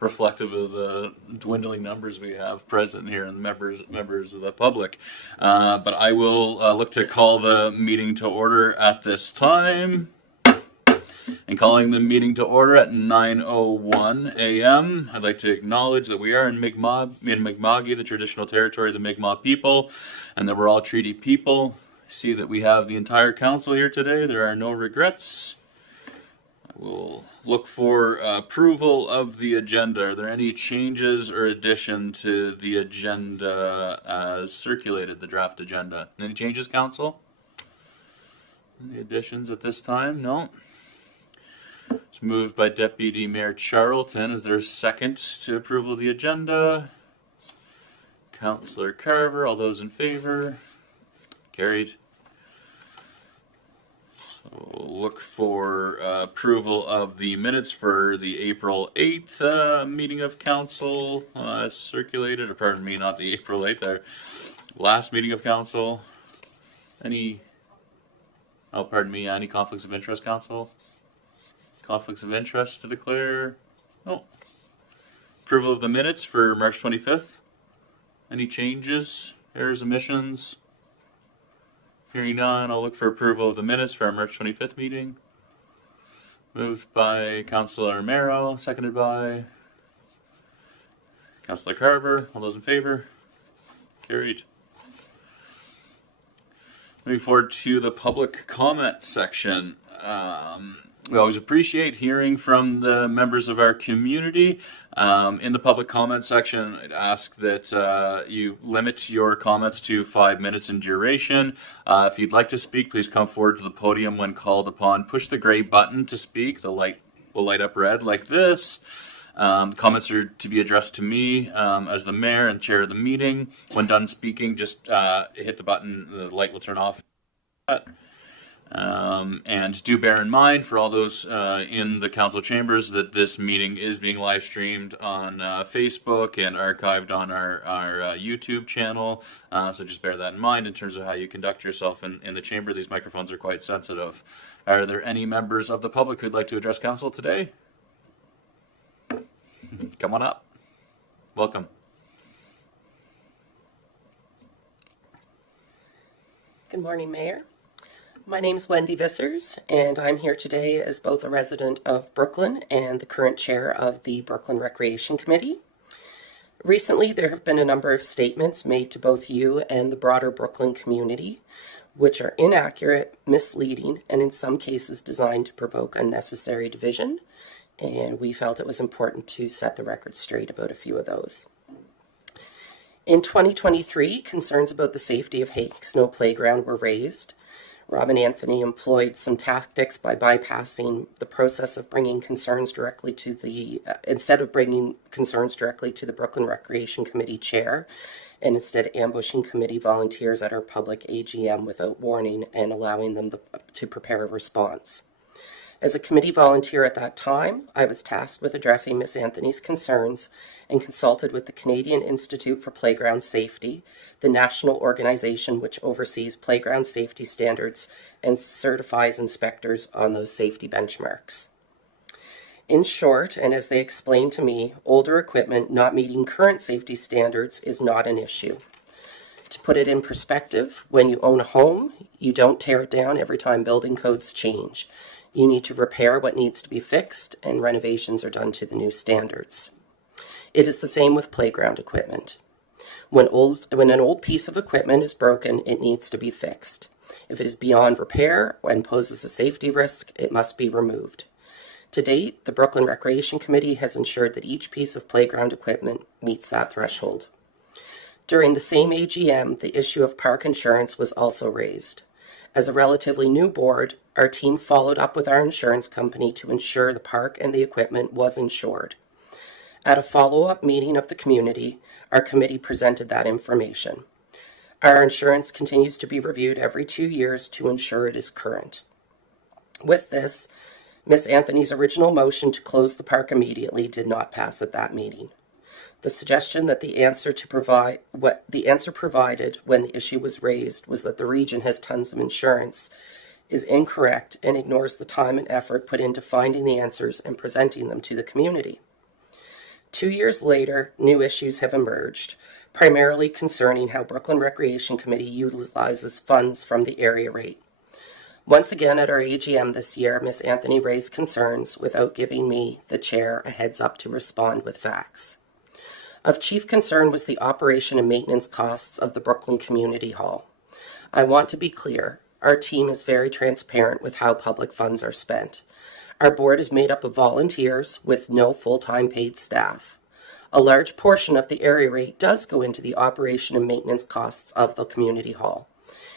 reflective of the dwindling numbers we have present here and members of the public. But I will look to call the meeting to order at this time. And calling the meeting to order at 9:01 a.m. I'd like to acknowledge that we are in Mi'kma'ki, the traditional territory of the Mi'kmaq people, and that we're all treaty people. I see that we have the entire council here today. There are no regrets. I will look for approval of the agenda. Are there any changes or addition to the agenda as circulated, the draft agenda? Any changes, council? Any additions at this time? No. It's moved by Deputy Mayor Charlton. Is there a second to approval of the agenda? Councillor Carver, all those in favor? Carried. So we'll look for approval of the minutes for the April 8th meeting of council circulated, or pardon me, not the April 8th, our last meeting of council. Any conflicts of interest, council? Conflicts of interest to declare? No. Approval of the minutes for March 25th. Any changes, errors, omissions? Hearing none, I'll look for approval of the minutes for our March 25th meeting. Moved by Councillor Romero, seconded by Councillor Carver. All those in favor? Carried. Moving forward to the public comment section. We always appreciate hearing from the members of our community. In the public comment section, I'd ask that you limit your comments to 5 minutes in duration. If you'd like to speak, please come forward to the podium when called upon. Push the gray button to speak. The light will light up red like this. Comments are to be addressed to me as the mayor and chair of the meeting. When done speaking, just hit the button. The light will turn off. And do bear in mind, for all those in the council chambers, that this meeting is being live streamed on Facebook and archived on our YouTube channel. So just bear that in mind in terms of how you conduct yourself in the chamber. These microphones are quite sensitive. Are there any members of the public who'd like to address council today? Come on up. Welcome. Good morning, Mayor. My name is Wendy Vissers, and I'm here today as both a resident of Brooklyn and the current chair of the Brooklyn Recreation Committee. Recently, there have been a number of statements made to both you and the broader Brooklyn community, which are inaccurate, misleading, and in some cases designed to provoke unnecessary division, and we felt it was important to set the record straight about a few of those. In 2023, concerns about the safety of Hake Snow Playground were raised. Rob and Anthony employed some tactics by bypassing the process of bringing concerns directly to instead of bringing concerns directly to the Brooklyn Recreation Committee chair, and instead ambushing committee volunteers at our public AGM without warning and allowing them to prepare a response. As a committee volunteer at that time, I was tasked with addressing Ms. Anthony's concerns and consulted with the Canadian Institute for Playground Safety, the national organization which oversees playground safety standards and certifies inspectors on those safety benchmarks. In short, and as they explained to me, older equipment not meeting current safety standards is not an issue. To put it in perspective, when you own a home, you don't tear it down every time building codes change. You need to repair what needs to be fixed, and renovations are done to the new standards. It is the same with playground equipment. When an old piece of equipment is broken, it needs to be fixed. If it is beyond repair and poses a safety risk, it must be removed. To date, the Brooklyn Recreation Committee has ensured that each piece of playground equipment meets that threshold. During the same AGM, the issue of park insurance was also raised. As a relatively new board, our team followed up with our insurance company to ensure the park and the equipment was insured. At a follow-up meeting of the community, our committee presented that information. Our insurance continues to be reviewed every 2 years to ensure it is current. With this, Ms. Anthony's original motion to close the park immediately did not pass at that meeting. The suggestion that the answer provided when the issue was raised was that the region has tons of insurance is incorrect and ignores the time and effort put into finding the answers and presenting them to the community. 2 years later, new issues have emerged, primarily concerning how Brooklyn Recreation Committee utilizes funds from the area rate. Once again at our AGM this year, Ms. Anthony raised concerns without giving me, the chair, a heads up to respond with facts. Of chief concern was the operation and maintenance costs of the Brooklyn Community Hall. I want to be clear, our team is very transparent with how public funds are spent. Our board is made up of volunteers with no full-time paid staff. A large portion of the area rate does go into the operation and maintenance costs of the community hall.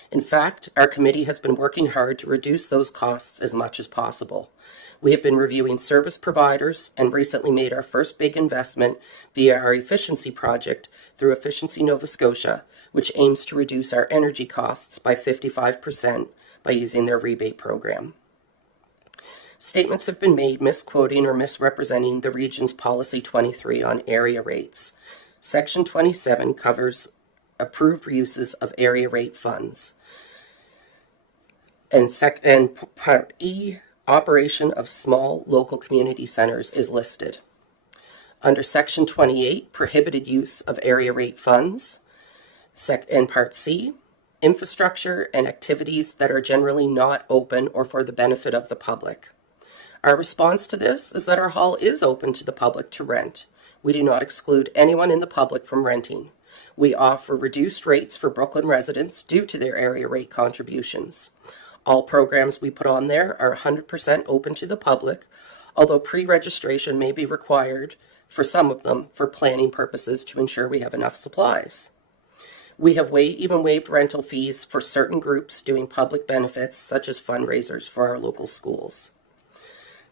In fact, our committee has been working hard to reduce those costs as much as possible. We have been reviewing service providers and recently made our first big investment via our efficiency project through Efficiency Nova Scotia, which aims to reduce our energy costs by 55% by using their rebate program. Statements have been made misquoting or misrepresenting the region's Policy 23 on area rates. Section 27 covers approved uses of area rate funds. And Part E, operation of small local community centers, is listed. Under Section 28, prohibited use of area rate funds. And Part C, infrastructure and activities that are generally not open or for the benefit of the public. Our response to this is that our hall is open to the public to rent. We do not exclude anyone in the public from renting. We offer reduced rates for Brooklyn residents due to their area rate contributions. All programs we put on there are 100% open to the public, although pre-registration may be required for some of them for planning purposes to ensure we have enough supplies. We have even waived rental fees for certain groups doing public benefits, such as fundraisers for our local schools.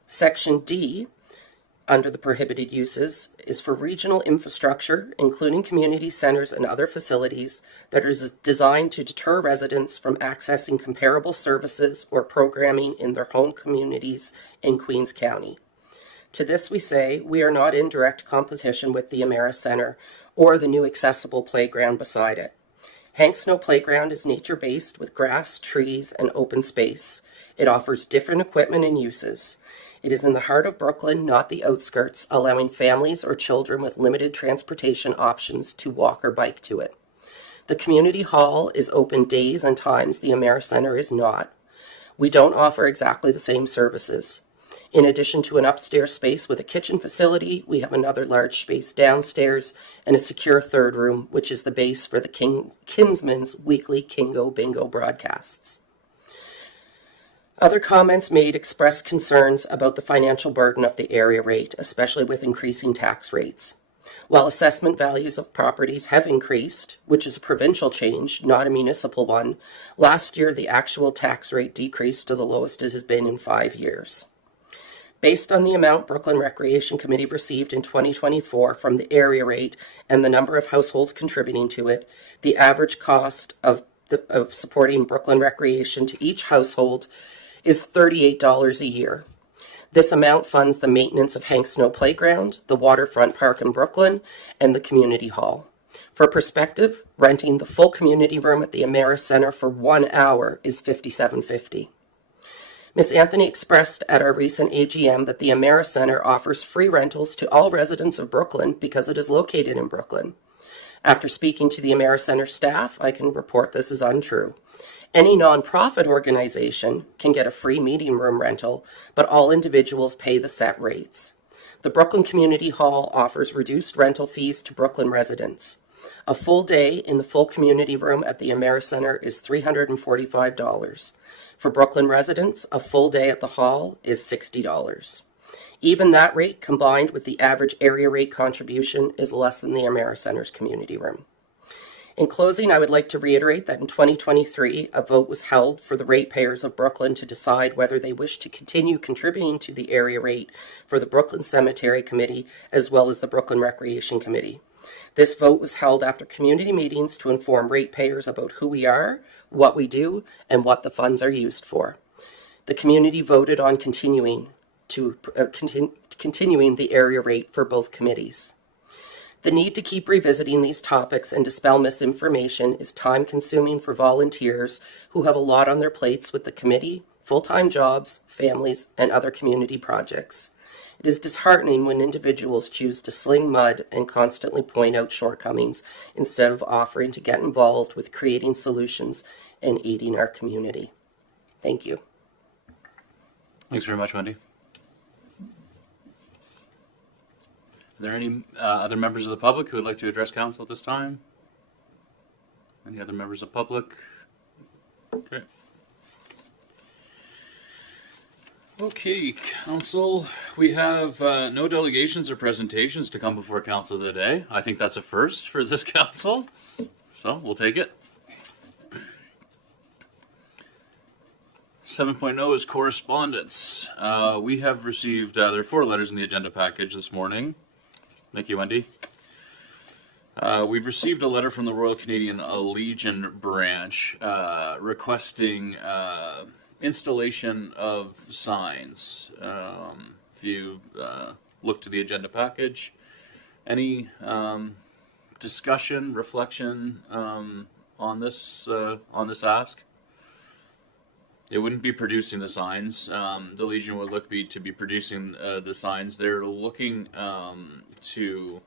Section D, under the prohibited uses, is for regional infrastructure, including community centers and other facilities that are designed to deter residents from accessing comparable services or programming in their home communities in Queens County. To this we say we are not in direct competition with the Amera Center or the new accessible playground beside it. Hank Snow Playground is nature-based with grass, trees, and open space. It offers different equipment and uses. It is in the heart of Brooklyn, not the outskirts, allowing families or children with limited transportation options to walk or bike to it. The community hall is open days and times the Amera Center is not. We don't offer exactly the same services. In addition to an upstairs space with a kitchen facility, we have another large space downstairs and a secure third room, which is the base for the Kinsman's weekly Kingo Bingo broadcasts. Other comments made express concerns about the financial burden of the area rate, especially with increasing tax rates. While assessment values of properties have increased, which is a provincial change, not a municipal one, last year the actual tax rate decreased to the lowest it has been in 5 years. Based on the amount Brooklyn Recreation Committee received in 2024 from the area rate and the number of households contributing to it, the average cost of supporting Brooklyn Recreation to each household is $38 a year. This amount funds the maintenance of Hank Snow Playground, the waterfront park in Brooklyn, and the community hall. For perspective, renting the full community room at the Amera Center for 1 hour is $57.50. Ms. Anthony expressed at our recent AGM that the Amera Center offers free rentals to all residents of Brooklyn because it is located in Brooklyn. After speaking to the Amera Center staff, I can report this is untrue. Any nonprofit organization can get a free meeting room rental, but all individuals pay the set rates. The Brooklyn Community Hall offers reduced rental fees to Brooklyn residents. A full day in the full community room at the Amera Center is $345. For Brooklyn residents, a full day at the hall is $60. Even that rate, combined with the average area rate contribution, is less than the Amera Center's community room. In closing, I would like to reiterate that in 2023, a vote was held for the ratepayers of Brooklyn to decide whether they wish to continue contributing to the area rate for the Brooklyn Cemetery Committee as well as the Brooklyn Recreation Committee. This vote was held after community meetings to inform ratepayers about who we are, what we do, and what the funds are used for. The community voted on continuing the area rate for both committees. The need to keep revisiting these topics and dispel misinformation is time-consuming for volunteers who have a lot on their plates with the committee, full-time jobs, families, and other community projects. It is disheartening when individuals choose to sling mud and constantly point out shortcomings instead of offering to get involved with creating solutions and aiding our community. Thank you. Thanks very much, Wendy. Are there any other members of the public who would like to address council at this time? Any other members of the public? Okay. Okay, council. We have no delegations or presentations to come before council today. I think that's a first for this council, so we'll take it. 7.0 is correspondence. We have received, there are 4 letters in the agenda package this morning. Thank you, Wendy. We've received a letter from the Royal Canadian Legion branch requesting installation of signs. If you look to the agenda package, any discussion, reflection on this ask? It wouldn't be producing the signs. The Legion would look to be producing the signs. They're looking to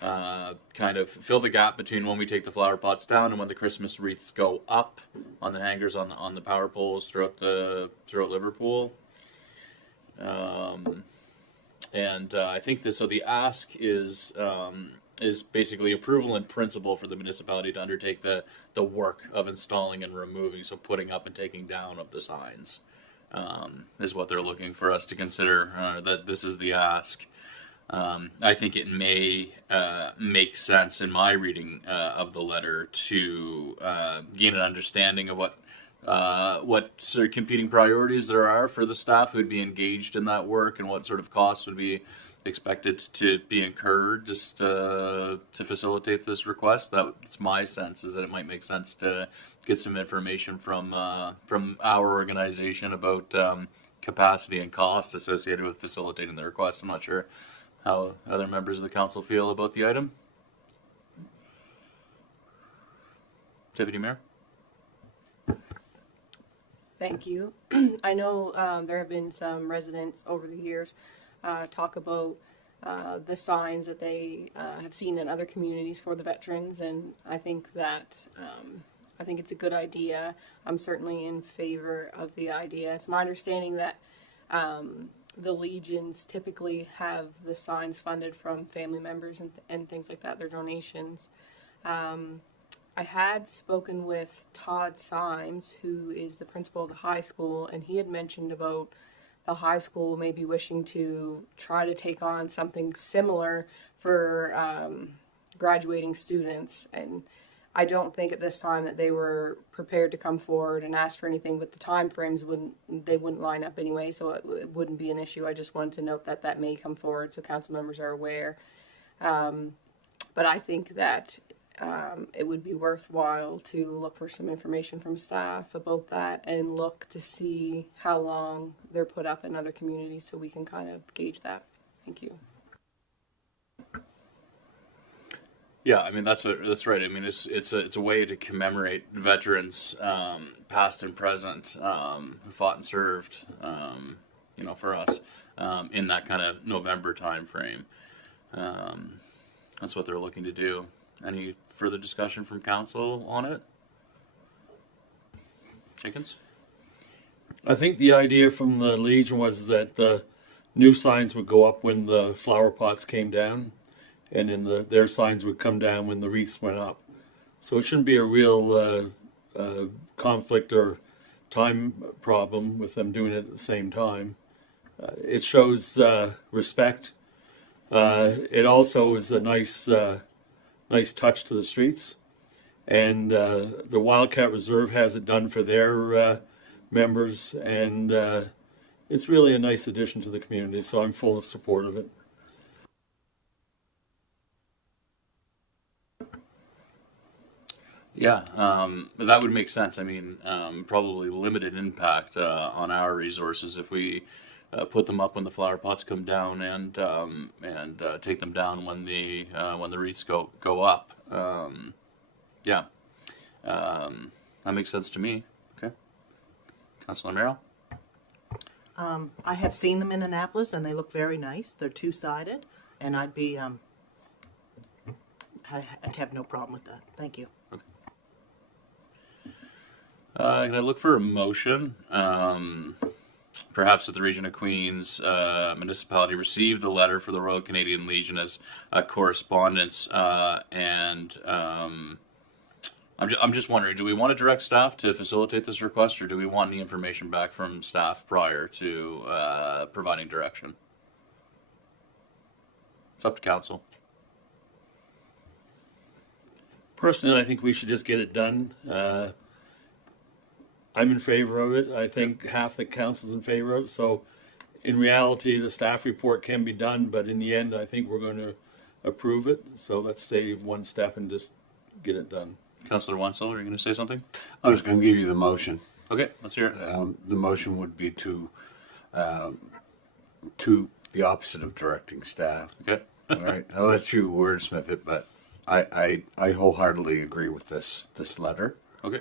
kind of fill the gap between when we take the flower pots down and when the Christmas wreaths go up on the hangers on the power poles throughout Liverpool. And I think this. So the ask is basically approval in principle for the municipality to undertake the work of installing and removing, so putting up and taking down of the signs, is what they're looking for us to consider. That this is the ask. I think it may make sense in my reading of the letter to gain an understanding of what sort of competing priorities there are for the staff who would be engaged in that work, and what sort of costs would be expected to be incurred just to facilitate this request. That's my sense, is that it might make sense to get some information from our organization about capacity and cost associated with facilitating the request. I'm not sure how other members of the council feel about the item. Deputy Mayor? Thank you. I know there have been some residents over the years talk about the signs that they have seen in other communities for the veterans, and I think that I think it's a good idea. I'm certainly in favor of the idea. It's my understanding that the Legions typically have the signs funded from family members and things like that, their donations. I had spoken with Todd Symes, who is the principal of the high school, and he had mentioned about the high school maybe wishing to try to take on something similar for graduating students. And I don't think at this time that they were prepared to come forward and ask for anything, but the time frames wouldn't line up anyway, so it wouldn't be an issue. I just wanted to note that that may come forward so council members are aware. But I think that it would be worthwhile to look for some information from staff about that and look to see how long they're put up in other communities so we can kind of gauge that. Thank you. Yeah, I mean that's right. I mean it's a way to commemorate veterans, past and present, who fought and served, for us, in that kind of November time frame. That's what they're looking to do. Any further discussion from council on it? Jenkins? I think the idea from the Legion was that the new signs would go up when the flower pots came down, and then their signs would come down when the wreaths went up. So it shouldn't be a real conflict or time problem with them doing it at the same time. It shows respect. It also is a nice touch to the streets, and the Wildcat Reserve has it done for their members, and it's really a nice addition to the community, so I'm full support of it. Yeah, that would make sense. I mean, probably limited impact on our resources if we put them up when the flower pots come down, and take them down when the wreaths go up. Yeah, that makes sense to me. Okay, Councilor Merrill. I have seen them in Annapolis, and they look very nice. They're two-sided, and I'd have no problem with that. Thank you. Can I look for a motion? Perhaps that the Region of Queens Municipality received the letter for the Royal Canadian Legion as correspondence, and I'm just wondering, do we want to direct staff to facilitate this request, or do we want any information back from staff prior to providing direction? It's up to council. Personally, I think we should just get it done. I'm in favor of it. I think half the council's in favor of it. So in reality, the staff report can be done, but in the end, I think we're going to approve it. So let's save one step and just get it done. Councillor Wenzel, are you going to say something? I was going to give you the motion. Okay, let's hear it. The motion would be to the opposite of directing staff. Okay. All right, I'll let you wordsmith it, but I wholeheartedly agree with this letter. Okay.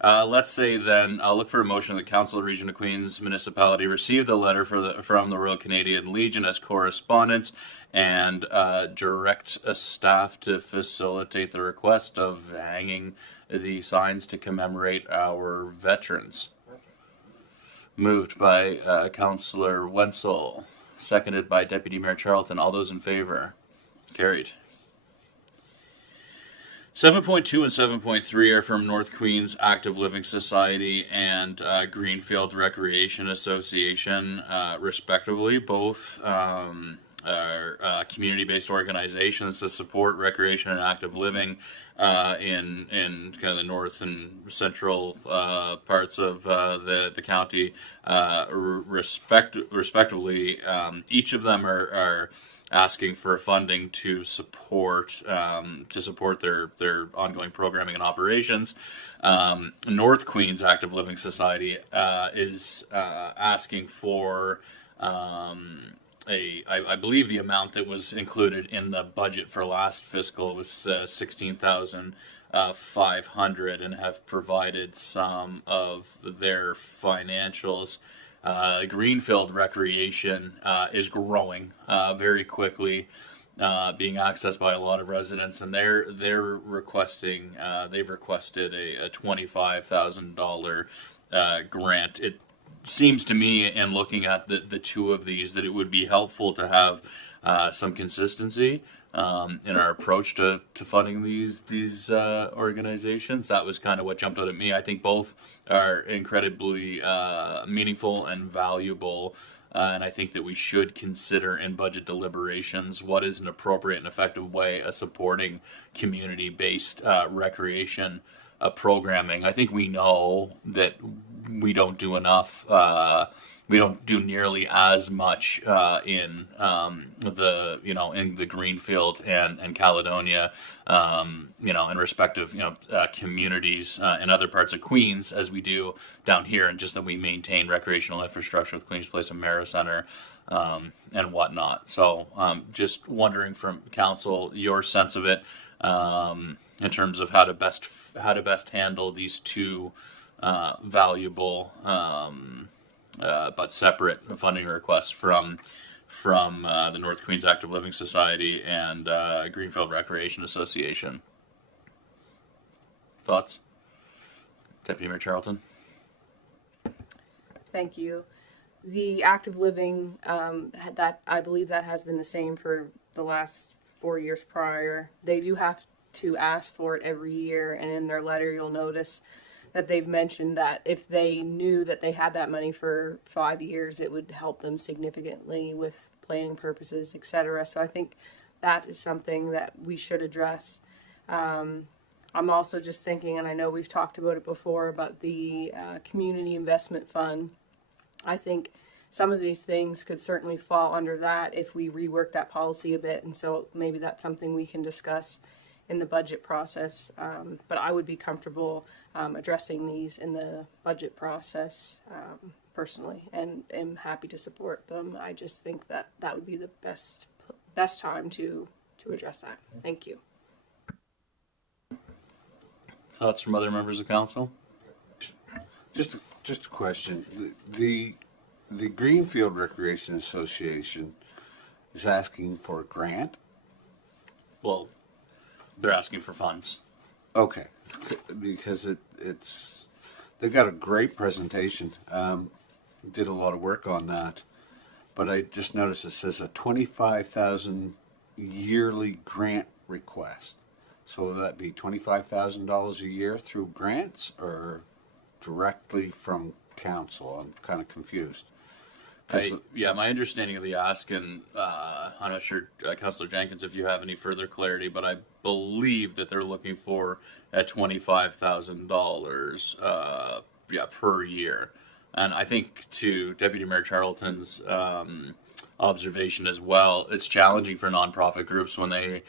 Let's say then, I'll look for a motion that Council of Region of Queens Municipality received a letter from the Royal Canadian Legion as correspondence and direct a staff to facilitate the request of hanging the signs to commemorate our veterans. Moved by Councillor Wenzel, seconded by Deputy Mayor Charlton. All those in favor? Carried. 7.2 and 7.3 are from North Queens Active Living Society and Greenfield Recreation Association, respectively. Both are community-based organizations to support recreation and active living in kind of the north and central parts of the county, respectively. Each of them are asking for funding to support their ongoing programming and operations. North Queens Active Living Society is asking for I believe the amount that was included in the budget for last fiscal was $16,500, and have provided some of their financials. Greenfield Recreation is growing very quickly, being accessed by a lot of residents, and they've requested a $25,000 grant. It seems to me, in looking at the two of these, that it would be helpful to have some consistency in our approach to funding these organizations. That was kind of what jumped out at me. I think both are incredibly meaningful and valuable, and I think that we should consider in budget deliberations what is an appropriate and effective way of supporting community-based recreation programming. I think we know that we don't do enough. We don't do nearly as much in the Greenfield and Caledonia, in respective communities in other parts of Queens as we do down here, and just that we maintain recreational infrastructure with Queens Place and Mara Center and whatnot. So just wondering from council your sense of it in terms of how to best handle these two valuable but separate funding requests from the North Queens Active Living Society and Greenfield Recreation Association. Thoughts? Deputy Mayor Charlton? Thank you. The active living, that I believe that has been the same for the last 4 years prior. They do have to ask for it every year, and in their letter you'll notice that they've mentioned that if they knew that they had that money for 5 years, it would help them significantly with planning purposes, etc. So I think that is something that we should address. I'm also just thinking, and I know we've talked about it before, about the community investment fund. I think some of these things could certainly fall under that if we rework that policy a bit, and so maybe that's something we can discuss in the budget process, but I would be comfortable addressing these in the budget process personally, and am happy to support them. I just think that that would be the best time to address that. Thank you. Thoughts from other members of council? Just a question. The the Greenfield Recreation Association is asking for a grant. Well, they're asking for funds. Okay, because they got a great presentation. Did a lot of work on that, but I just noticed it says a 25,000 yearly grant request. So will that be $25,000 a year through grants or directly from council? I'm kind of confused. Yeah, my understanding of the ask, and I'm not sure, Councillor Jenkins, if you have any further clarity, but I believe that they're looking for at $25,000, per year. And I think to Deputy Mayor Charlton's observation as well, it's challenging for nonprofit groups when they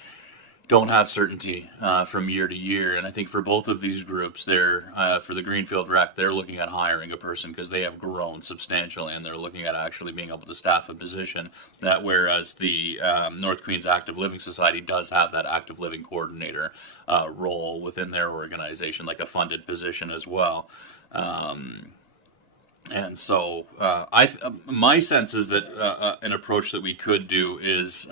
don't have certainty from year to year. And I think for both of these groups, they're for the Greenfield Rec, they're looking at hiring a person because they have grown substantially, and they're looking at actually being able to staff a position. That whereas the North Queens Active Living Society does have that active living coordinator role within their organization, like a funded position as well. And so, my sense is that an approach that we could do is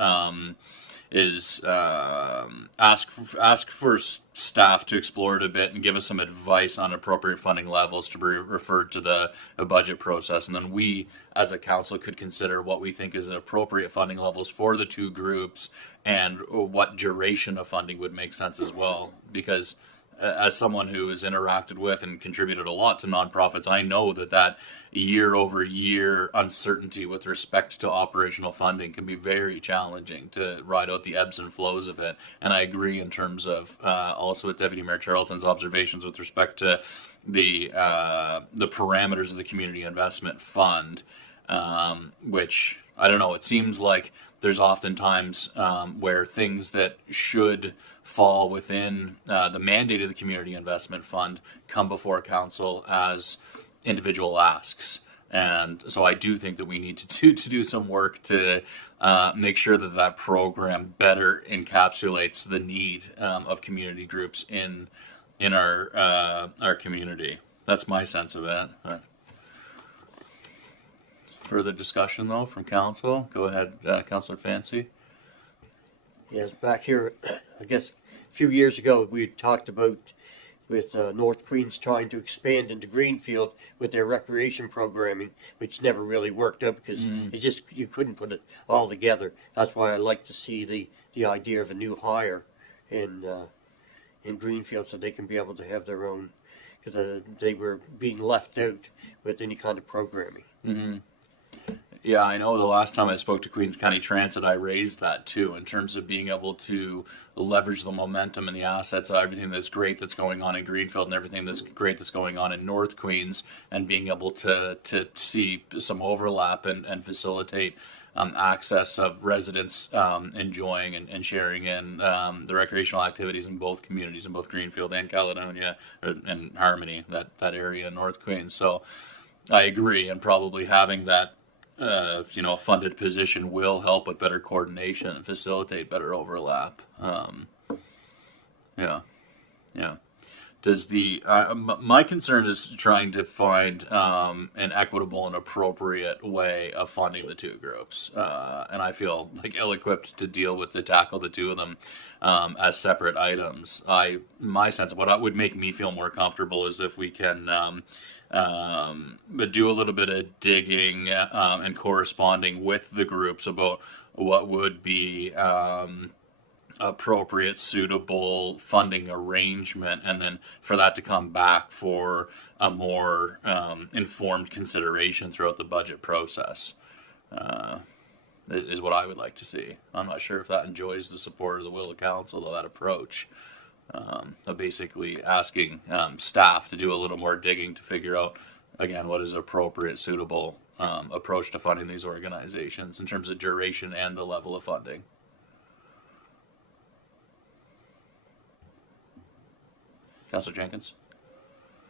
ask for staff to explore it a bit and give us some advice on appropriate funding levels to be referred to the budget process, and then we as a council could consider what we think is an appropriate funding levels for the two groups and what duration of funding would make sense as well. Because as someone who has interacted with and contributed a lot to nonprofits, I know that year over year uncertainty with respect to operational funding can be very challenging to ride out the ebbs and flows of it. And I agree in terms of also with Deputy Mayor Charlton's observations with respect to the parameters of the Community Investment Fund, which I don't know. It seems like there's oftentimes where things that should fall within the mandate of the Community Investment Fund come before council as individual asks. And so I do think that we need to do some work to make sure that program better encapsulates the need of community groups in our community. That's my sense of it. Further discussion, though, from council? Go ahead, Councillor Fancy. Yes, back here, I guess a few years ago, we talked about with North Queens trying to expand into Greenfield with their recreation programming, which never really worked out because you couldn't put it all together. That's why I like to see the idea of a new hire in Greenfield so they can be able to have their own, because they were being left out with any kind of programming. Mm-hmm. Yeah, I know the last time I spoke to Queens County Transit, I raised that too, in terms of being able to leverage the momentum and the assets of everything that's great that's going on in Greenfield and everything that's great that's going on in North Queens, and being able to see some overlap and facilitate access of residents enjoying and sharing in the recreational activities in both communities, in both Greenfield and Caledonia, and Harmony, that area in North Queens. So I agree, and probably having that a funded position will help with better coordination and facilitate better overlap. Yeah. Does my concern is trying to find an equitable and appropriate way of funding the two groups, and I feel like ill-equipped to tackle the two of them as separate items. My sense of what would make me feel more comfortable is if we can do a little bit of digging and corresponding with the groups about what would be appropriate, suitable funding arrangement, and then for that to come back for a more informed consideration throughout the budget process is what I would like to see. I'm not sure if that enjoys the support or the will of council, though, that approach. Of basically asking staff to do a little more digging to figure out, again, what is appropriate, suitable approach to funding these organizations in terms of duration and the level of funding. Councillor Jenkins?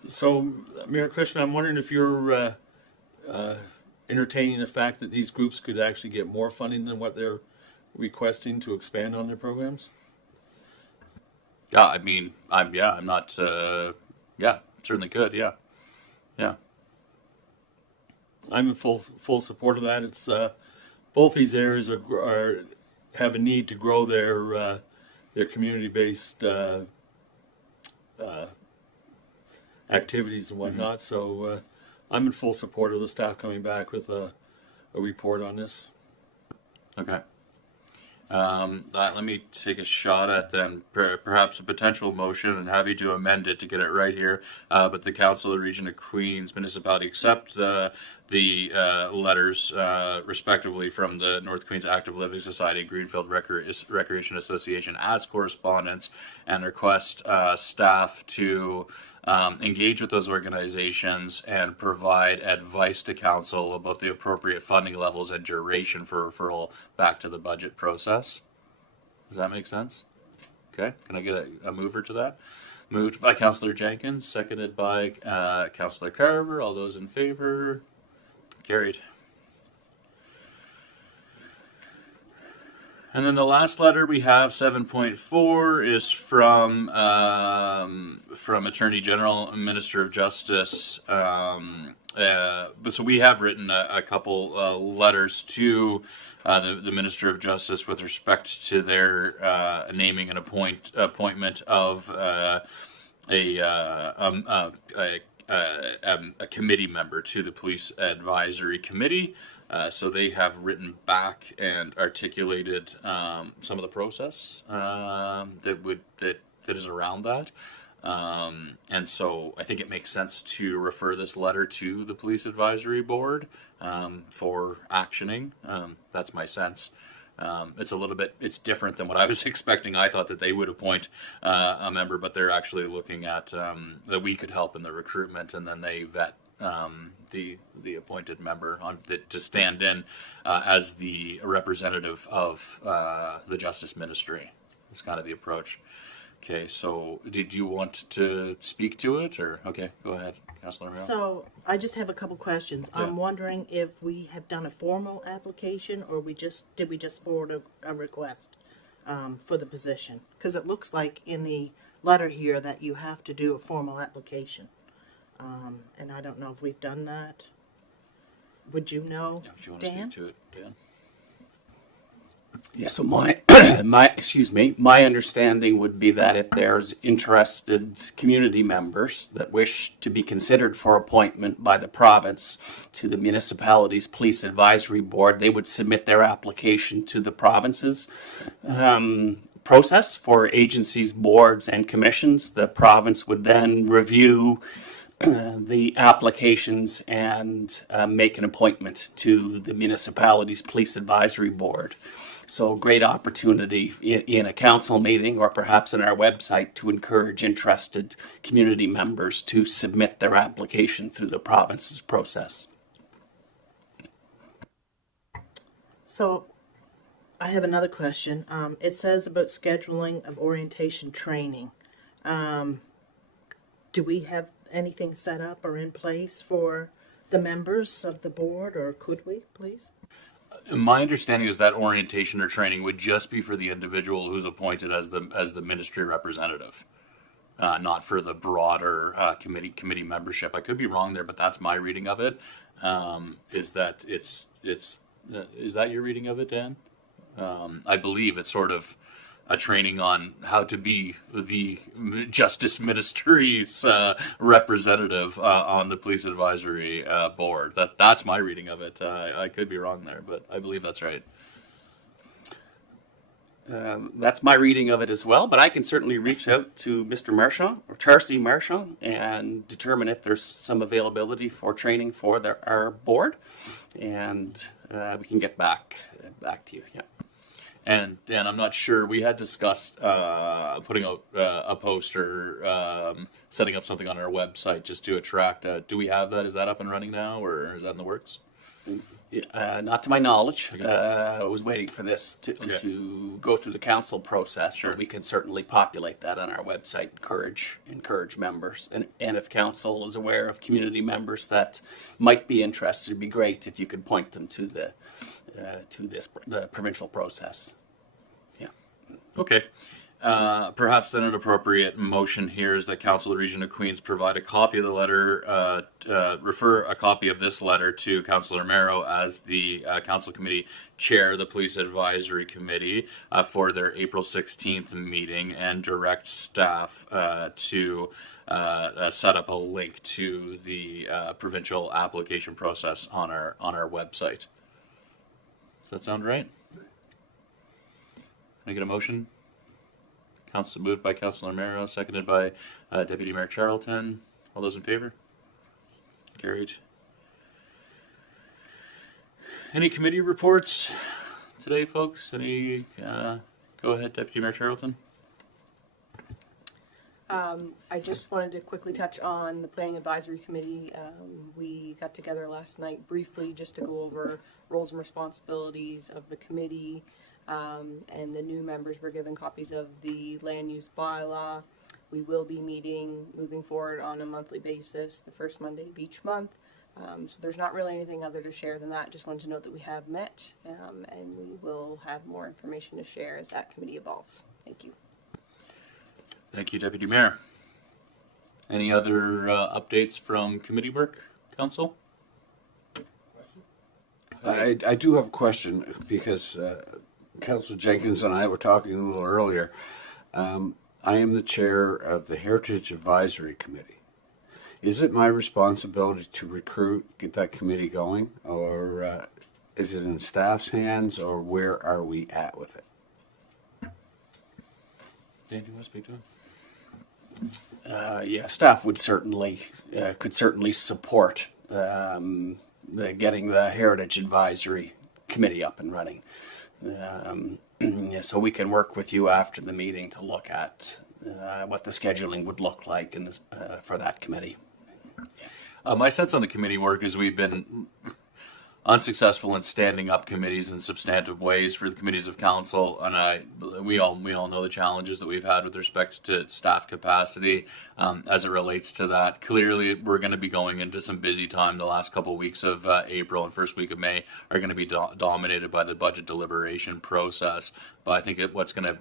So, Mayor Christian, I'm wondering if you're entertaining the fact that these groups could actually get more funding than what they're requesting to expand on their programs? Yeah, I mean, I'm not, certainly could, yeah. I'm in full support of that. It's both these areas have a need to grow their community-based activities and whatnot. So I'm in full support of the staff coming back with a report on this. Okay. Let me take a shot at then perhaps a potential motion, and happy to amend it to get it right here. But the Council of the Region of Queens Municipality accept the letters respectively from the North Queens Active Living Society and Greenfield Recreation Association as correspondence, and request staff to engage with those organizations and provide advice to council about the appropriate funding levels and duration for referral back to the budget process. Does that make sense? Okay, can I get a mover to that? Moved by Councillor Jenkins, seconded by Councillor Carver. All those in favor? Carried. And then the last letter we have, 7.4, is from Attorney General and Minister of Justice. But so we have written a couple letters to the Minister of Justice with respect to their naming and appointment of a committee member to the Police Advisory Committee. So they have written back and articulated some of the process that is around that. And so I think it makes sense to refer this letter to the Police Advisory Board for actioning. That's my sense. It's different than what I was expecting. I thought that they would appoint a member, but they're actually looking at that we could help in the recruitment, and then they vet the appointed member to stand in as the representative of the Justice Ministry. It's kind of the approach. Okay, so did you want to speak to it, or okay, go ahead, Councillor Romero. So I just have a couple questions. Yeah. I'm wondering if we have done a formal application, or did we just forward a request for the position? Because it looks like in the letter here that you have to do a formal application, and I don't know if we've done that. Would you know, Yeah, if you want Dan? to speak to it, Dan. Yeah, so my my understanding would be that if there's interested community members that wish to be considered for appointment by the province to the municipality's police advisory board, they would submit their application to the province's process for agencies, boards, and commissions. The province would then review the applications and make an appointment to the municipality's police advisory board. So great opportunity in a council meeting or perhaps on our website to encourage interested community members to submit their application through the province's process. So I have another question. It says about scheduling of orientation training. Do we have anything set up or in place for the members of the board, or could we, please? My understanding is that orientation or training would just be for the individual who's appointed as the ministry representative, not for the broader committee membership. I could be wrong there, but that's my reading of it. Is that is that your reading of it, Dan? I believe it's sort of a training on how to be the Justice Ministry's representative on the Police Advisory Board. That's my reading of it. I could be wrong there, but I believe that's right. That's my reading of it as well, but I can certainly reach out to Mr. Marchand or Charcy Marchand and determine if there's some availability for training for our board, and we can get back to you. Yeah. And I'm not sure, we had discussed putting out a poster, setting up something on our website just to attract. Do we have that? Is that up and running now, or is that in the works? Not to my knowledge. Okay. I was waiting for this to go through the council process. Sure. We can certainly populate that on our website, encourage members. And if council is aware of community members that might be interested, it'd be great if you could point them to the provincial process. Yeah. Okay. Perhaps then an appropriate motion here is that Council of the Region of Queens provide a copy of the letter, refer a copy of this letter to Councillor Romero as the Council Committee Chair of the Police Advisory Committee for their April 16th meeting, and direct staff to set up a link to the provincial application process on our website. Does that sound right? Can I get a motion? Moved by Councillor Romero, seconded by Deputy Mayor Charlton. All those in favor? Carried. Any committee reports today, folks? Any? Go ahead, Deputy Mayor Charlton. I just wanted to quickly touch on the Planning Advisory Committee. We got together last night briefly just to go over roles and responsibilities of the committee. And the new members were given copies of the land use bylaw. We will be meeting moving forward on a monthly basis, the first Monday of each month. So there's not really anything other to share than that. Just wanted to note that we have met, and we will have more information to share as that committee evolves. Thank you. Thank you, Deputy Mayor. Any other updates from committee work, Council? I do have a question because Councillor Jenkins and I were talking a little earlier. I am the chair of the Heritage Advisory Committee. Is it my responsibility to recruit, get that committee going, or is it in staff's hands, or where are we at with it? Dan, do you want to speak to him? Yeah, staff would certainly could certainly support getting the Heritage Advisory Committee up and running. Yeah, so we can work with you after the meeting to look at what the scheduling would look like in this, for that committee. My sense on the committee work is we've been unsuccessful in standing up committees in substantive ways for the committees of council, and we all know the challenges that we've had with respect to staff capacity as it relates to that. Clearly, we're going to be going into some busy time. The last couple of weeks of April and first week of May are going to be dominated by the budget deliberation process. But I think what's going to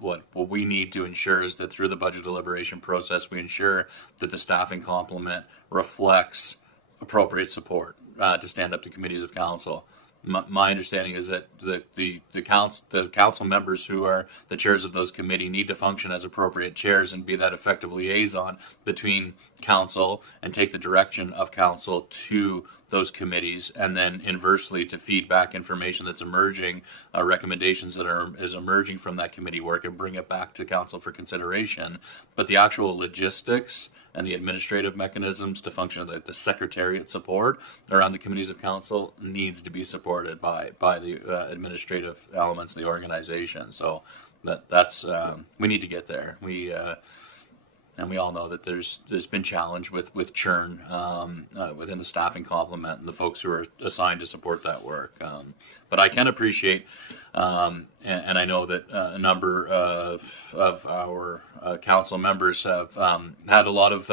what we need to ensure is that through the budget deliberation process, we ensure that the staffing complement reflects appropriate support to stand up to committees of council. My understanding is that the council members who are the chairs of those committee need to function as appropriate chairs and be that effective liaison between council and take the direction of council to those committees, and then inversely to feed back information that's emerging, recommendations that is emerging from that committee work, and bring it back to council for consideration. But the actual logistics and the administrative mechanisms to function like the secretariat support around the committees of council needs to be supported by the administrative elements of the organization. So that's we need to get there. And we all know that there's been challenge with churn within the staffing complement and the folks who are assigned to support that work. But I can appreciate, and I know that a number of our council members have had a lot of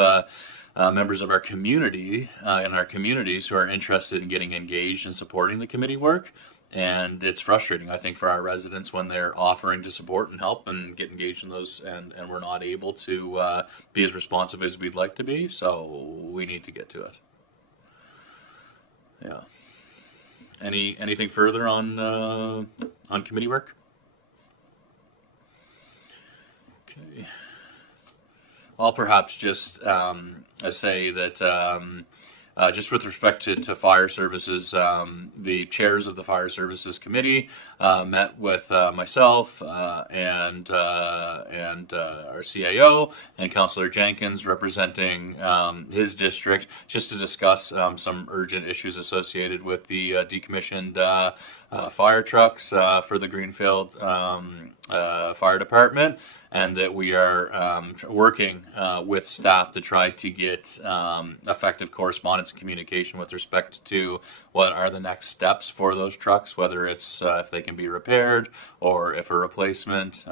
members of our community in our communities who are interested in getting engaged and supporting the committee work. And it's frustrating, I think, for our residents when they're offering to support and help and get engaged in those, and we're not able to be as responsive as we'd like to be. So we need to get to it. Yeah. Anything further on committee work? Okay. I'll perhaps just say that. Just with respect to fire services, the chairs of the fire services committee met with myself and our CAO and Councillor Jenkins representing his district, just to discuss some urgent issues associated with the decommissioned fire trucks for the Greenfield Fire Department, and that we are working with staff to try to get effective correspondence and communication with respect to what are the next steps for those trucks, whether it's if they can be repaired or if a replacement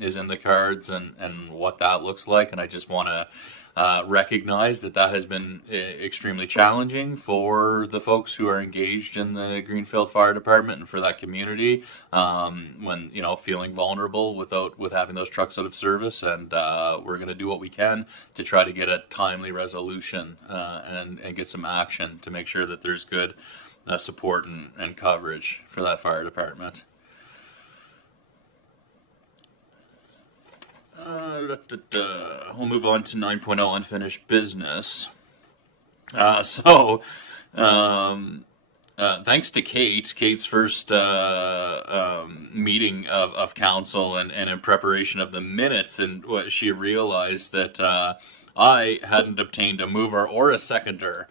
is in the cards, and what that looks like. And I just want to recognize that has been extremely challenging for the folks who are engaged in the Greenfield Fire Department and for that community, when feeling vulnerable with having those trucks out of service. And we're going to do what we can to try to get a timely resolution and get some action to make sure that there's good support and coverage for that fire department. We'll move on to 9.0 unfinished business. Thanks to Kate. Kate's first meeting of council and in preparation of the minutes, and what she realized that I hadn't obtained a mover or a seconder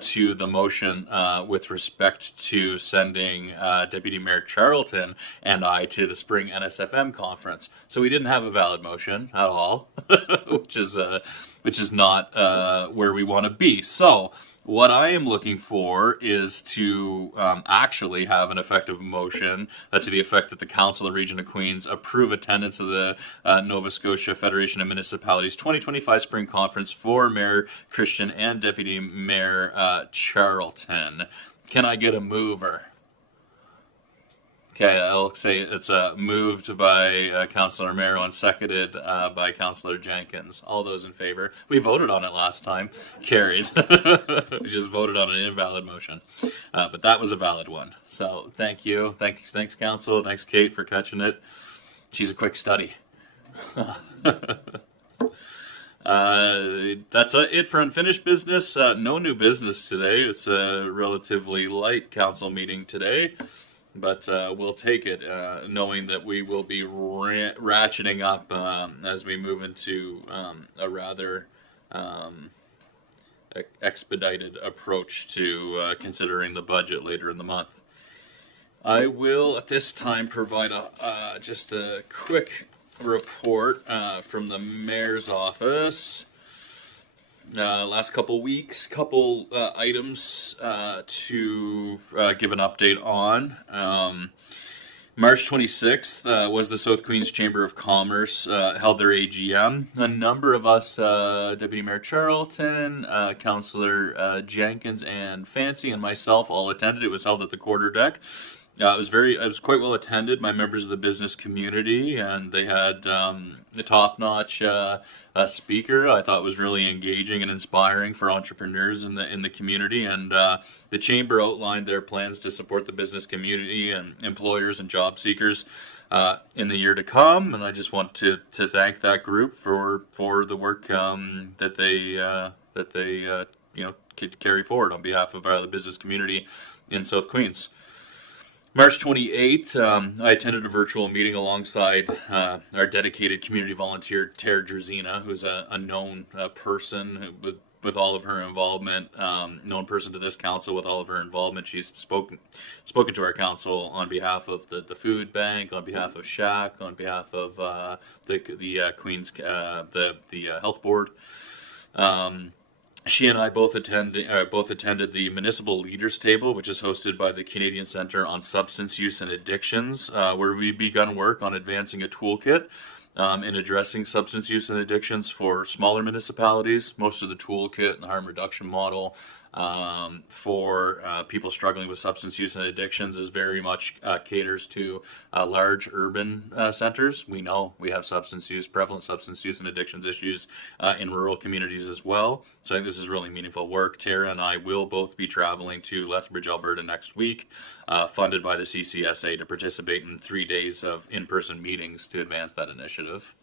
to the motion with respect to sending Deputy Mayor Charlton and I to the spring NSFM conference. So we didn't have a valid motion at all, which is not where we want to be. So what I am looking for is to actually have an effective motion to the effect that the Council of the Region of Queens approve attendance of the Nova Scotia Federation of Municipalities 2025 Spring Conference for Mayor Christian and Deputy Mayor Charlton. Can I get a mover? Okay, I'll say it's moved by Councillor Merrill and seconded by Councillor Jenkins. All those in favor? We voted on it last time. Carried. We just voted on an invalid motion. But that was a valid one. So thank you. Thanks, Council. Thanks, Kate, for catching it. She's a quick study. That's it for unfinished business. No new business today. It's a relatively light council meeting today. But we'll take it, knowing that we will be ratcheting up as we move into a rather expedited approach to considering the budget later in the month. I will, at this time, provide just a quick report from the mayor's office. Last couple weeks, items to give an update on. March 26th was the South Queens Chamber of Commerce held their AGM. A number of us, Deputy Mayor Charlton, Councillor Jenkins and Fancy and myself all attended. It was held at the Quarter Deck. It was quite well attended by members of the business community, and they had a top-notch speaker. I thought was really engaging and inspiring for entrepreneurs in the community, and the chamber outlined their plans to support the business community and employers and job seekers in the year to come. And I just want to thank that group for the work that they could carry forward on behalf of the business community in South Queens. March 28th, I attended a virtual meeting alongside our dedicated community volunteer, Tara Jerzina, who's a known person with all of her involvement, known person to this council with all of her involvement. She's spoken to our council on behalf of the food bank, on behalf of SHAC, on behalf of the Queens, the health board. She and I both attended the Municipal Leaders Table, which is hosted by the Canadian Centre on Substance Use and Addictions, where we've begun work on advancing a toolkit in addressing substance use and addictions for smaller municipalities. Most of the toolkit and the harm reduction model for people struggling with substance use and addictions is very much caters to large urban centers. We know we have prevalent substance use and addictions issues in rural communities as well. So I think this is really meaningful work. Tara and I will both be traveling to Lethbridge, Alberta next week, funded by the CCSA, to participate in 3 days of in-person meetings to advance that initiative.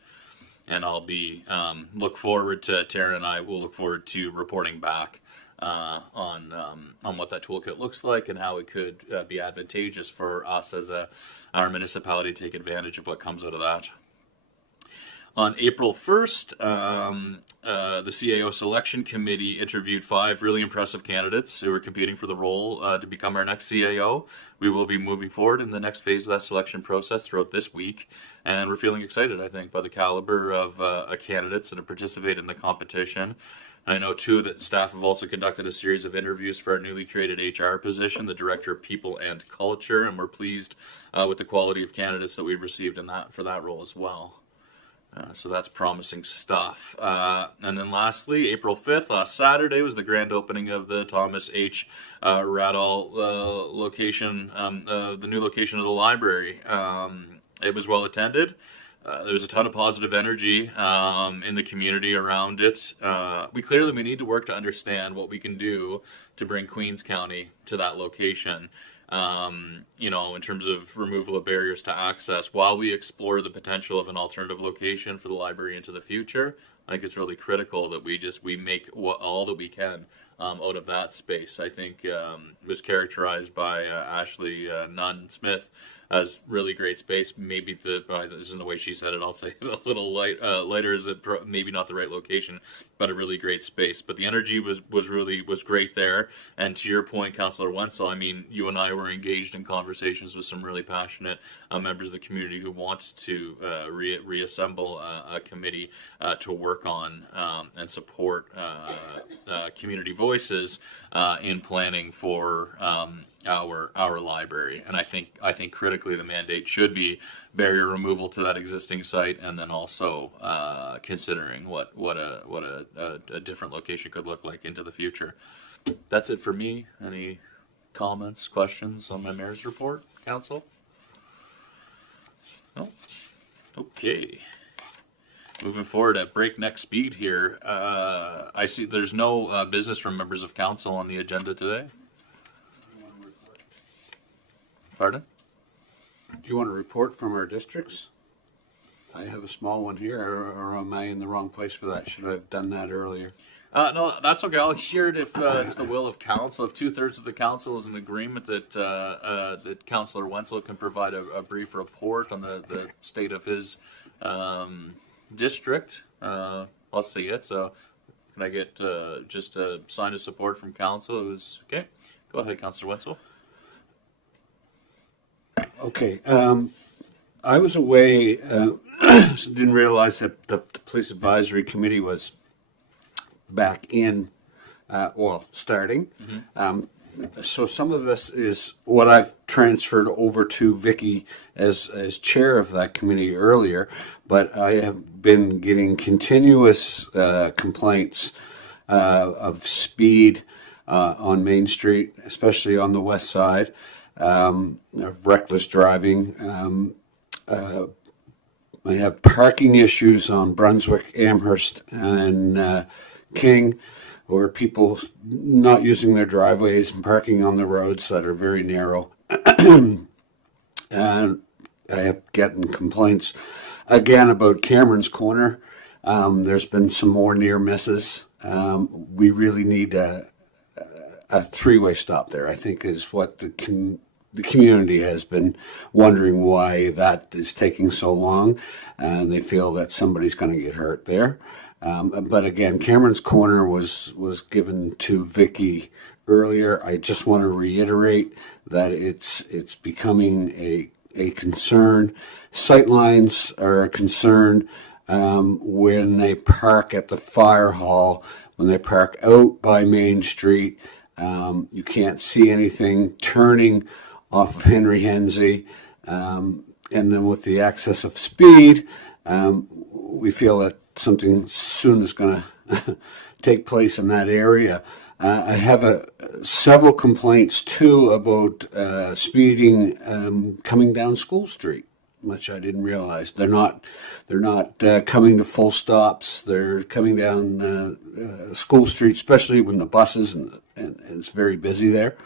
And I'll be Tara and I will look forward to reporting back on what that toolkit looks like and how it could be advantageous for us as our municipality to take advantage of what comes out of that. On April 1st, the CAO Selection Committee interviewed 5 really impressive candidates who were competing for the role to become our next CAO. We will be moving forward in the next phase of that selection process throughout this week, and we're feeling excited, I think, by the caliber of candidates that have participated in the competition. I know, too, that staff have also conducted a series of interviews for our newly created HR position, the Director of People and Culture, and we're pleased with the quality of candidates that we've received for that role as well. So that's promising stuff. And then lastly, April 5th, last Saturday, was the grand opening of the Thomas H. Radall location, the new location of the library. It was well attended. There was a ton of positive energy in the community around it. We need to work to understand what we can do to bring Queens County to that location. In terms of removal of barriers to access, while we explore the potential of an alternative location for the library into the future. I think it's really critical that we make all that we can out of that space. I think it was characterized by Ashley Nunn Smith as really great space. Maybe this isn't the way she said it. I'll say it a little lighter. Is that maybe not the right location, but a really great space. But the energy was great there. And to your point, Councillor Wenzel, I mean, you and I were engaged in conversations with some really passionate members of the community who want to reassemble a committee to work on and support community voices in planning for our library. And I think critically the mandate should be barrier removal to that existing site, and then also considering what a different location could look like into the future. That's it for me. Any comments, questions on my mayor's report, council? No? Okay. Moving forward at breakneck speed here. I see there's no business from members of council on the agenda today. Pardon? Do you want a report from our districts? I have a small one here, or am I in the wrong place for that? Should I have done that earlier? No, that's okay. I'll hear it if it's the will of council. If 2/3 of the council is in agreement that Councillor Wenzel can provide a brief report on the state of his district, I'll see it. So can I get just a sign of support from council? Who's okay? Go ahead, Councillor Wenzel. Okay. I was away, so didn't realize that the Police Advisory Committee was back in, starting. So some of this is what I've transferred over to Vicky as chair of that committee earlier, but I have been getting continuous complaints of speed on Main Street, especially on the west side, of reckless driving. I have parking issues on Brunswick, Amherst, and King, where people not using their driveways and parking on the roads that are very narrow. And I have gotten complaints again about Cameron's Corner. There's been some more near misses. We really need a three-way stop there, I think, is what the community has been wondering why that is taking so long. They feel that somebody's going to get hurt there. But again, Cameron's Corner was given to Vicky earlier. I just want to reiterate that it's becoming a concern. Sightlines are a concern when they park at the fire hall, when they park out by Main Street. You can't see anything turning off of Henry Hensley. And then with the excess of speed, we feel that something soon is going to take place in that area. I have several complaints too about speeding coming down School Street, which I didn't realize. They're not coming to full stops. They're coming down School Street, especially when the buses and it's very busy there.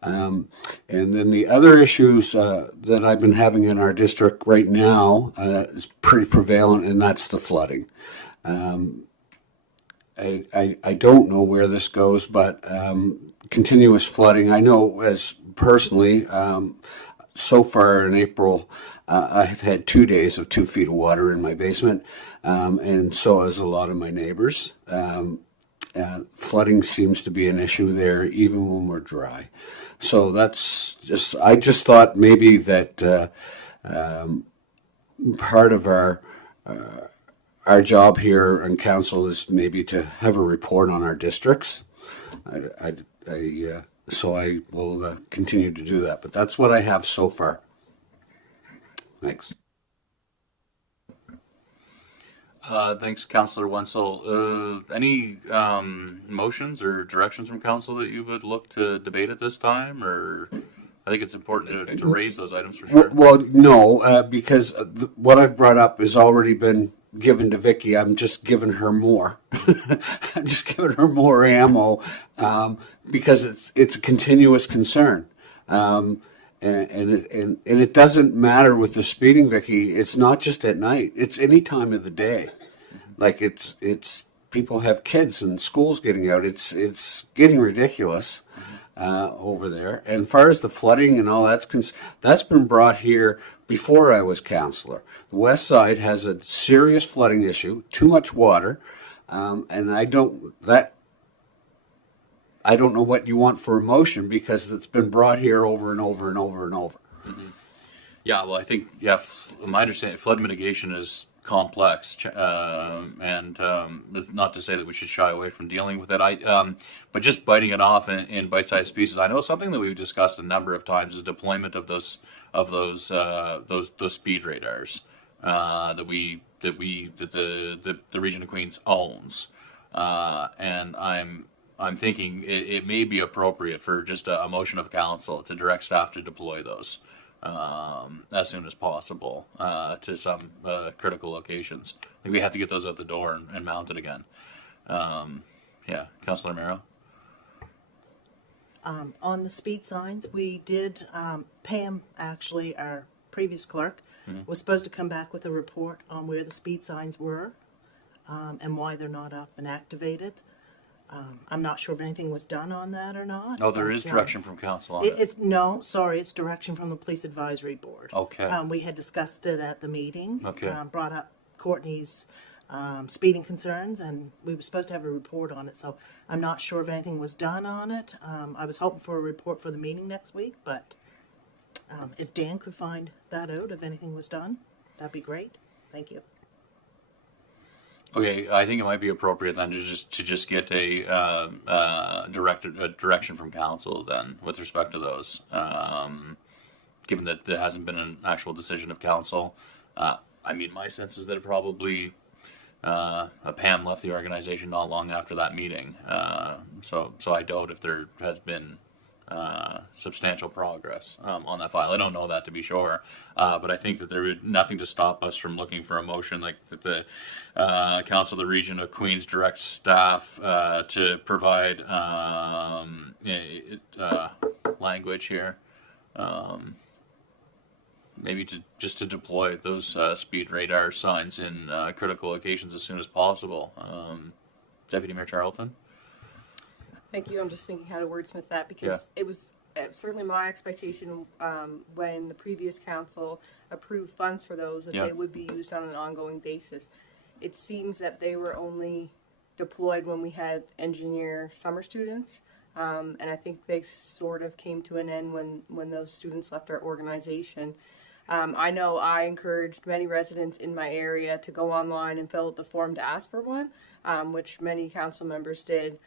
And then the other issues that I've been having in our district right now is pretty prevalent, and that's the flooding. I don't know where this goes, but continuous flooding. I know as personally, so far in April, I've had 2 days of 2 feet of water in my basement, and so has a lot of my neighbors. Flooding seems to be an issue there, even when we're dry. So I just thought maybe that part of our job here on council is maybe to have a report on our districts. So I will continue to do that, but that's what I have so far. Thanks. Thanks, Councillor Wenzel. Any motions or directions from council that you would look to debate at this time, or I think it's important to raise those items for sure. Well, no, because what I've brought up has already been given to Vicky. I'm just giving her more. I'm just giving her more ammo because it's a continuous concern. And it doesn't matter with the speeding, Vicky. It's not just at night. It's any time of the day. Like it's people have kids and school's getting out. It's getting ridiculous over there. And as far as the flooding and all that's been brought here before I was councillor. The west side has a serious flooding issue, too much water, and I don't know what you want for a motion because it's been brought here over and over and over and over. Mm-hmm. Yeah, well, I think my understanding, flood mitigation is complex, and not to say that we should shy away from dealing with it. But just biting it off in bite-sized pieces. I know something that we've discussed a number of times is deployment of those speed radars that the region of Queens owns, and I'm thinking it may be appropriate for just a motion of council to direct staff to deploy those as soon as possible to some critical locations. I think we have to get those out the door and mounted again. Yeah, Councillor Mero. On the speed signs, we did, Pam, actually, our previous clerk, was supposed to come back with a report on where the speed signs were and why they're not up and activated. I'm not sure if anything was done on that or not. Oh, there is direction from council on it. It's direction from the Police Advisory Board. Okay. We had discussed it at the meeting. Okay. Brought up Courtney's speeding concerns, and we were supposed to have a report on it, so I'm not sure if anything was done on it. I was hoping for a report for the meeting next week, but if Dan could find that out, if anything was done, that'd be great. Thank you. Okay, I think it might be appropriate then to just get a direction from council then with respect to those, given that there hasn't been an actual decision of council. I mean, my sense is that it probably Pam left the organization not long after that meeting, so I doubt if there has been substantial progress on that file. I don't know that to be sure, but I think that there would nothing to stop us from looking for a motion like that the Council of the Region of Queens directs staff to provide language here, maybe to deploy those speed radar signs in critical locations as soon as possible. Deputy Mayor Charlton. Thank you. I'm just thinking how to wordsmith that because it was certainly my expectation when the previous council approved funds for those that they would be used on an ongoing basis. It seems that they were only deployed when we had engineer summer students, and I think they sort of came to an end when those students left our organization. I know I encouraged many residents in my area to go online and fill out the form to ask for one, which many council members did.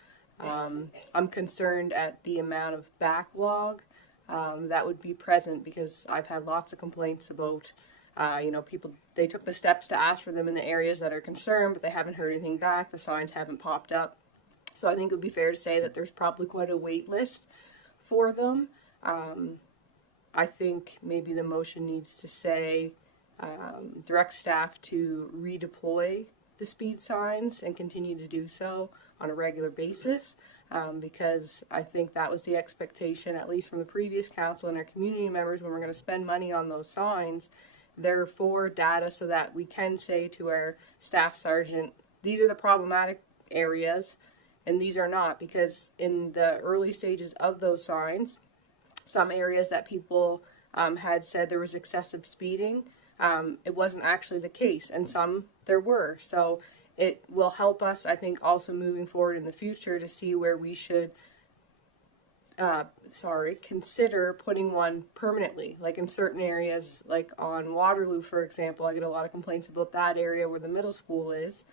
I'm concerned at the amount of backlog that would be present because I've had lots of complaints about, people, they took the steps to ask for them in the areas that are concerned, but they haven't heard anything back. The signs haven't popped up. So I think it would be fair to say that there's probably quite a wait list for them. I think maybe the motion needs to say direct staff to redeploy the speed signs and continue to do so on a regular basis, because I think that was the expectation, at least from the previous council and our community members, when we're going to spend money on those signs. They're for data so that we can say to our staff sergeant, these are the problematic areas and these are not, because in the early stages of those signs, some areas that people had said there was excessive speeding, it wasn't actually the case, and some there were. So it will help us, I think, also moving forward in the future to see where we should consider putting one permanently. Like in certain areas, like on Waterloo, for example, I get a lot of complaints about that area where the middle school is.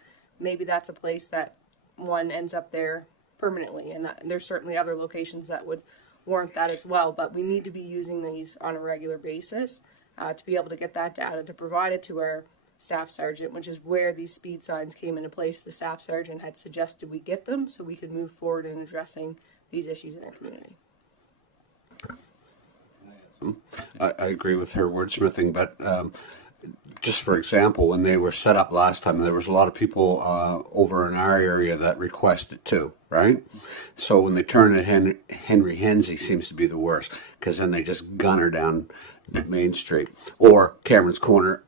Maybe that's a place that one ends up there permanently, and there's certainly other locations that would warrant that as well, but we need to be using these on a regular basis to be able to get that data to provide it to our staff sergeant, which is where these speed signs came into place. The staff sergeant had suggested we get them so we could move forward in addressing these issues in our community. I agree with her wordsmithing, but just for example, when they were set up last time, there was a lot of people over in our area that requested too, right? So when they turn it, Henry Hensey seems to be the worst, because then they just gunner down Main Street or Cameron's Corner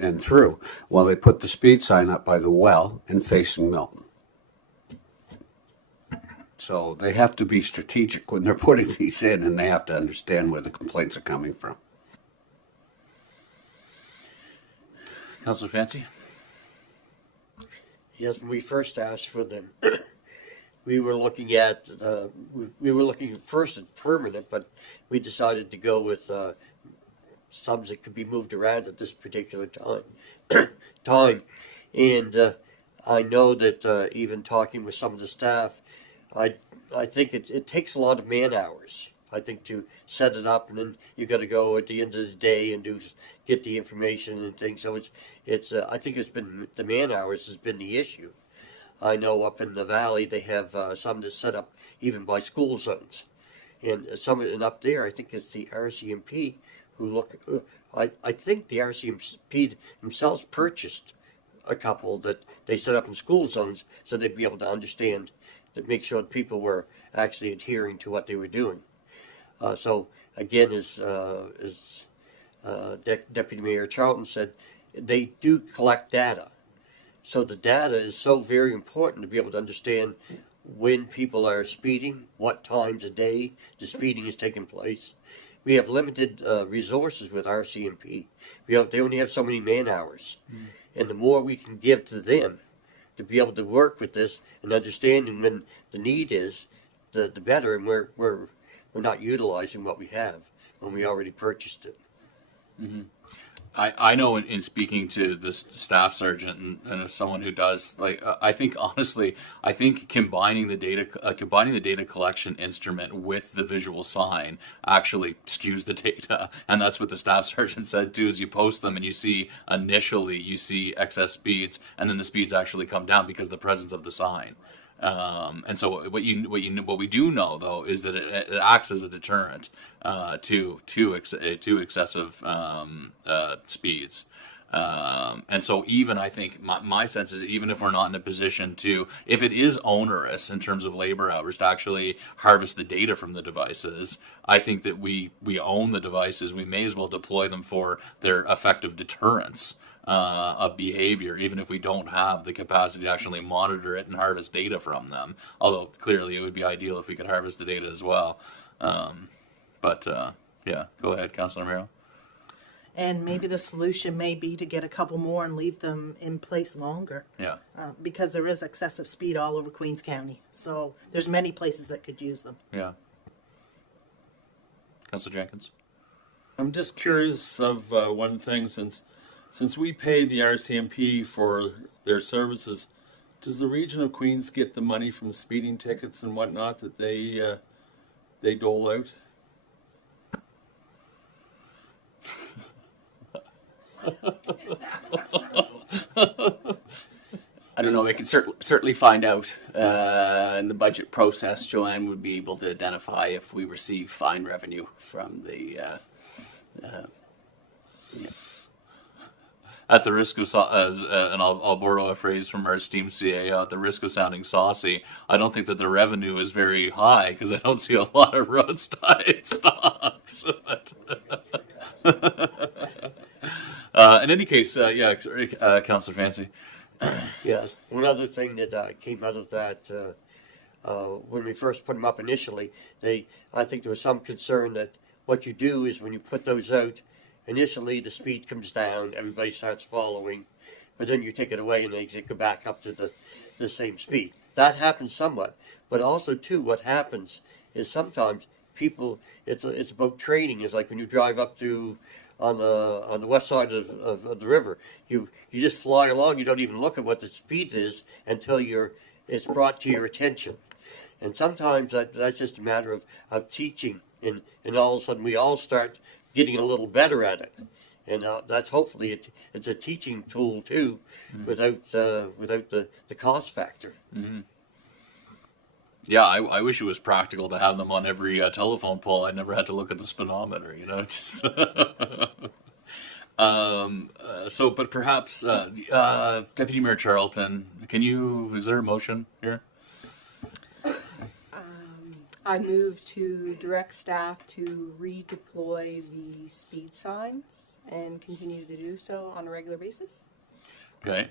and through. Well, they put the speed sign up by the well and facing Milton. So they have to be strategic when they're putting these in, and they have to understand where the complaints are coming from. Councillor Fancy? Yes, when we first asked for them, we were looking at, we were looking first at permanent, but we decided to go with subs that could be moved around at this particular time. And I know that even talking with some of the staff, I think it takes a lot of man hours. I think to set it up, and then you got to go at the end of the day and get the information and things. So it's I think it's been the man hours has been the issue. I know up in the valley they have some that's set up even by school zones, and and up there I think it's the RCMP who look. I think the RCMP themselves purchased a couple that they set up in school zones so they'd be able to understand, to make sure that people were actually adhering to what they were doing. So again, as Deputy Mayor Charlton said, they do collect data. So the data is so very important to be able to understand when people are speeding, what times a day the speeding is taking place. We have limited resources with RCMP. They only have so many man hours. And the more we can give to them to be able to work with this and understanding when the need is, the better. And we're not utilizing what we have when we already purchased it. Mm-hmm. I know in speaking to this staff sergeant and as someone who does, like, I think honestly, combining the data collection instrument with the visual sign actually skews the data, and that's what the staff sergeant said too. Is you post them and you see excess speeds, and then the speeds actually come down because of the presence of the sign. And so what we do know though is that it acts as a deterrent to excessive speeds. And so even I think my sense is, even if we're not in a position to, if it is onerous in terms of labor hours to actually harvest the data from the devices, I think that we own the devices. We may as well deploy them for their effective deterrence of behavior, even if we don't have the capacity to actually monitor it and harvest data from them. Although clearly it would be ideal if we could harvest the data as well. Yeah, go ahead, Councillor Merrill. And maybe the solution may be to get a couple more and leave them in place longer. Yeah. Because there is excessive speed all over Queens County. So there's many places that could use them. Yeah. Councillor Jenkins. I'm just curious of one thing, since we pay the RCMP for their services, does the region of Queens get the money from speeding tickets and whatnot that they dole out? I don't know. We can certainly find out in the budget process. Joanne would be able to identify if we receive fine revenue from the. At the risk of, and I'll borrow a phrase from our esteemed CAO, at the risk of sounding saucy, I don't think that the revenue is very high because I don't see a lot of roadside stops. In any case, Councillor Fancy. Yes. One other thing that came out of that, when we first put them up initially, I think there was some concern that what you do is when you put those out, initially the speed comes down, everybody starts following, but then you take it away and they go back up to the same speed. That happens somewhat, but also too what happens is sometimes people, it's about training. It's like when you drive up to on the west side of the river, you just fly along, you don't even look at what the speed is until it's brought to your attention. And sometimes that's just a matter of teaching, and all of a sudden we all start getting a little better at it. And that's hopefully it's a teaching tool too, without the cost factor. Yeah, I wish it was practical to have them on every telephone pole. I never had to look at the speedometer, you know. Just but perhaps Deputy Mayor Charlton, is there a motion here? I move to direct staff to redeploy the speed signs and continue to do so on a regular basis. Okay.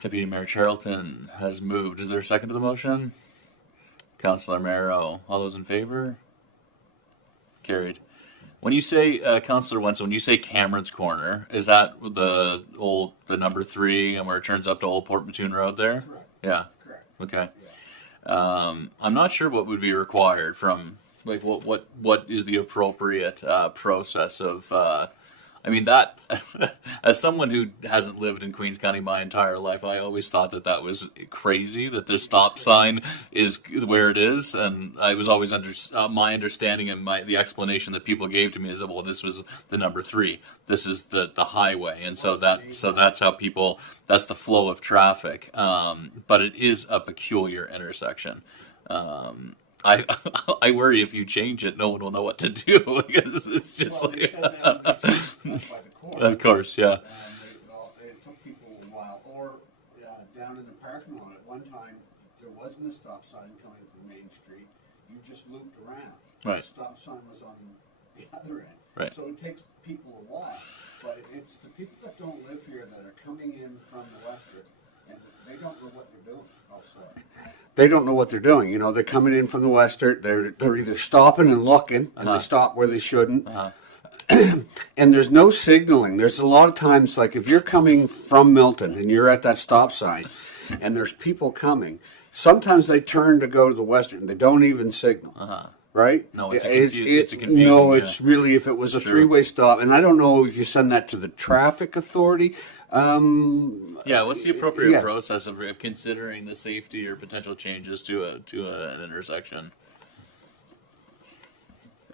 Deputy Mayor Charlton has moved. Is there a second to the motion? Councillor Marrow, all those in favor? Carried. When you say, Councillor Wenzel, when you say Cameron's Corner, is that the number 3 and where it turns up to Old Port Mattoon Road there? Correct. Yeah. Correct. Okay. I'm not sure what would be required from, like, what is the appropriate process of, I mean, that, as someone who hasn't lived in Queens County my entire life, I always thought that was crazy, that the stop sign is where it is. And I was always my understanding and the explanation that people gave to me is that, well, this was the number 3. This is the highway. And so that's how that's the flow of traffic. But it is a peculiar intersection. I worry if you change it, no one will know what to do because it's just Of course, yeah. It took people a while. Or down in the parking lot at one time, there wasn't a stop sign coming from Main Street. You just looped around. Right. The stop sign was on the other end. Right. So it takes people a while. But it's the people that don't live here that are coming in from the western, and they don't know what they're doing. They don't know what they're doing. You know, they're coming in from the western. They're either stopping and looking, and they stop where they shouldn't. And there's no signaling. There's a lot of times, like if you're coming from Milton and you're at that stop sign, and there's people coming, sometimes they turn to go to the western. They don't even signal. Right? No, it's a confusing. No, it's really, if it was a three-way stop, and I don't know if you send that to the traffic authority. Yeah, what's the appropriate process of considering the safety or potential changes to an intersection?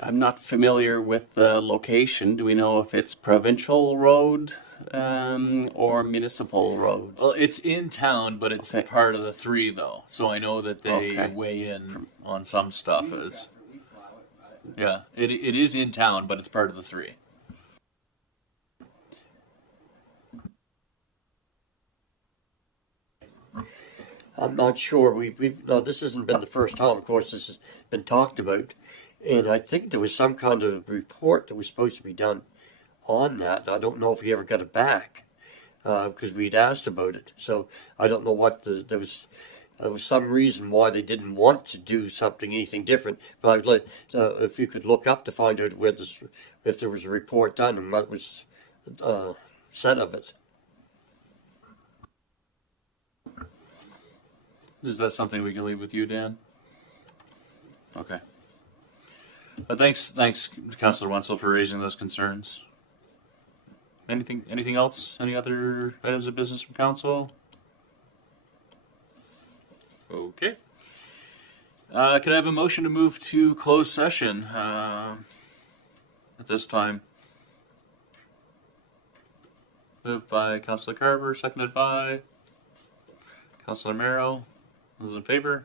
I'm not familiar with the location. Do we know if it's provincial road or municipal roads? Well, it's in town, but it's part of the 3, though. So I know that they weigh in on some stuff. Yeah, it is in town, but it's part of the 3. I'm not sure. No, this hasn't been the first time. Of course, this has been talked about, and I think there was some kind of report that was supposed to be done on that. I don't know if we ever got it back because we'd asked about it. So I don't know what there was some reason why they didn't want to do anything different. But I'd like if you could look up to find out if there was a report done and what was said of it. Is that something we can leave with you, Dan? Okay. Thanks, Councillor Wenzel, for raising those concerns. Anything else? Any other items of business from council? Okay. Can I have a motion to move to closed session at this time? Moved by Councillor Carver, seconded by Councillor Marrow. Those in favor?